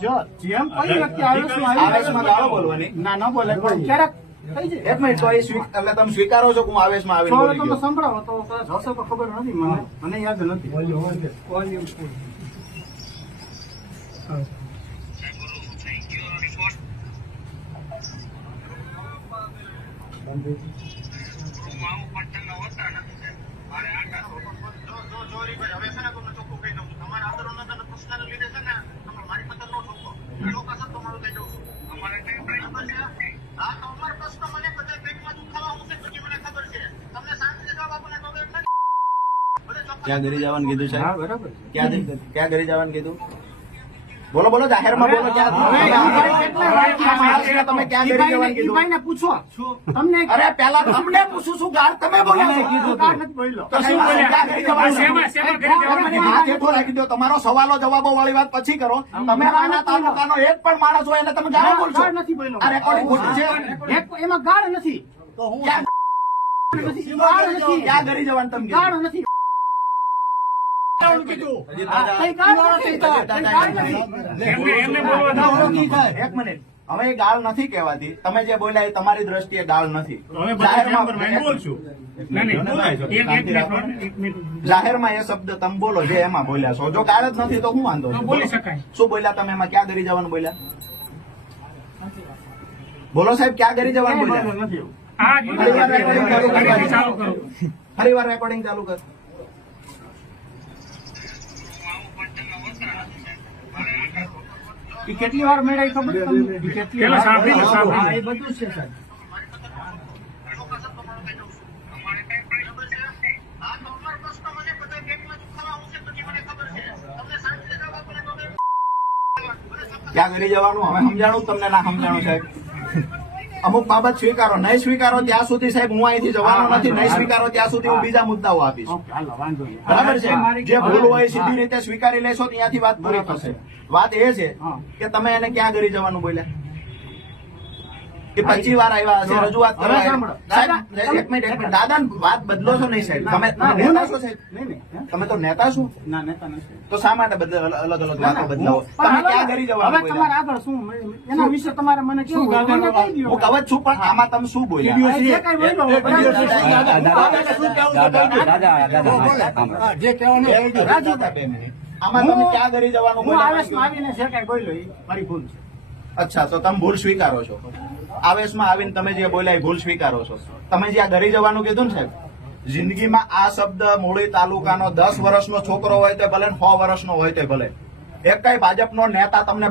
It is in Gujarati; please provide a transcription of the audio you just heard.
જો જેમ કોઈ વ્યક્તિ આવેશમાં ગાળો બોલવાની ના ન બોલે પણ ક્યારેક થઈ જાય. એક મિનિટ, તો એ એટલે તમે સ્વીકારો છો કે હું આવેશમાં આવીને બોલી તમે ગયો? સંભળાવો તો કદાચ હશે તો ખબર નથી મને યાદ નથી. ક્યાં ઘરે જવાનું કીધું હા સાહેબ? બરાબર. ક્યાં ઘરે જવાનું કીધું? બોલો બોલો, જાહેરમાં બોલો. ક્યાં તમે ક્યાં ઘરે જવાનું કીધું? ભાઈને પૂછો તમને અરે પેલા તમને પૂછું છું, ગાળ તમે બોલ્યા છો. ગાળ નથી બોલ્યો. તો શું બોલ્યા? ક્યાં ઘરે જવાનું? મને હાથ હેઠો રાખી દો. તમારો સવાલો જવાબો વાળી વાત પછી કરો. તમે આના તાલુકાનો એક પણ માણસ હોય એટલે તમે ગાળ બોલશો. ગાળ નથી બોલ્યો. આ રેકોર્ડિંગ ખોટું છે. એમાં ગાળ નથી. ક્યાં ગાળ નથી. ક્યાં ઘરે જવાનું તમે કીધું? ગાળ નથી. કઈ ગાળ નથી. એક મિનિટ, હવે એ ગાળ નથી કહેવાતી. તમે જે બોલ્યા એ તમારી દ્રષ્ટિએ ગાળ નથી. જાહેરમાં એ શબ્દ તમે બોલો જે એમાં બોલ્યા છો. જો ગાળ જ નથી તો હું વાંધો છું? બોલી શકાય. શું બોલ્યા તમે એમાં? ક્યાં ઘરે જવાનું બોલ્યા? બોલો સાહેબ, ક્યાં ઘરે જવાનું બોલ્યા? નથી. ફરી વાર રેકોર્ડિંગ ચાલુ કર. એ કેટલી વાર મેળાઈ ખબર તમને? ઈ કેટલી પેલા વાર? સાંભળી, સાંભળી. હા, એ બધું છે સાહેબ. ક્યાં ઘરે જવાનું હવે સમજાણું તમને? ના સમજાણું સાહેબ? અમુક બાબત સ્વીકારો, નહીં સ્વીકારો ત્યાં સુધી સાહેબ હું અહીંથી જવાનો નથી. નહીં સ્વીકારો ત્યાં સુધી હું બીજા મુદ્દાઓ આપીશ. ઓકે, હાલો, વાંધો નહીં. બરાબર છે? મારી- જે ભૂલ હોય સીધી રીતે સ્વીકારી લેશો ત્યાંથી વાત પૂરી થશે. વાત એ છે હા. કે તમે એને ક્યાં ઘરે જવાનું બોલ્યા? કે 25 વાર આવ્યા હશે, રજૂઆત હવે કરવા સાંભળો. સાહેબ, દાદા, એક મિનિટ. દાદા વાત બદલો છો નહીં સાહેબ? તમે ના, તમે હું નેતા છો સાહેબ? નહીં, નહીં. હે? તમે તો નેતા છો. ના, નેતા નથી. તો શા માટે અલગ અલગ વાતો ના, બદલાવો? હું- તમે હવે- ક્યાં ઘરે જવાનું હવે તમારે બોલ્યા? આગળ શું એના વિશે તમારે મને કેવું હોય? મને કહી દ્યો. હું કવચ છું પણ આમાં તમે શું બોલ્યા? આ જે કાંઈ બોલ્યો હોય, બરાબર છે. દાદા, બે મિનિટ. આમાં તમે ક્યાં ઘરે જવાનું હું બોલ્યા? આવેશમાં આવીને જે કાંઈ બોલ્યો એ મારી ભૂલ છે. અચ્છા, તો તમે ભૂલ સ્વીકારો છો? આવેશમાં આવીને તમે જે બોલ્યા એ ભૂલ સ્વીકારો છો? તમે જ્યાં ઘરે જવાનું કીધું ને સાહેબ, જિંદગીમાં આ શબ્દ મૂળી તાલુકાનો 10 વર્ષનો છોકરો હોય તો ભલે, 100 વર્ષનો હોય તો ભલે, એક કઈ ભાજપનો નેતા તમને